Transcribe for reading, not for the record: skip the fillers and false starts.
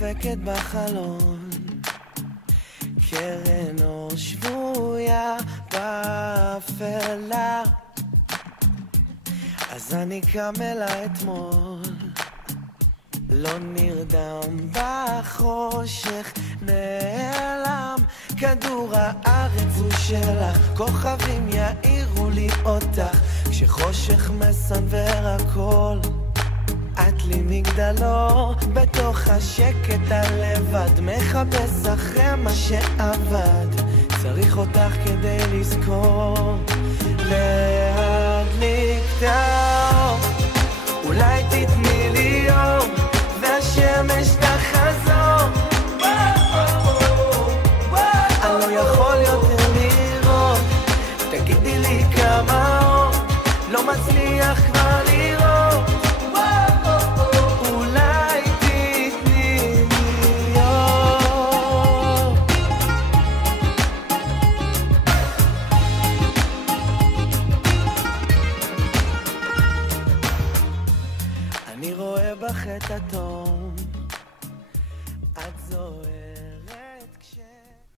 דופקת בחלון, קרן אור שבויה באפלה, אז אני קם אלה אתמול, לא נרדם בחושך, נעלם כדור הארץ הוא שלך, כוכבים יאירו לי אותך, כשחושך מסנבר הכל, את לי מגדלור בתוך השקט הלבד, מחפש אחרי מה שעבד, צריך אותך כדי לזכור, להדליק את האור, אולי תתני לי יום והשמש תחזור, אני לא יכול יותר לראות, תגידי לי כמה עוד, לא מצליח כבר לראות, אולי תתני לי יום. אני רואה בך את התום, את זוהרת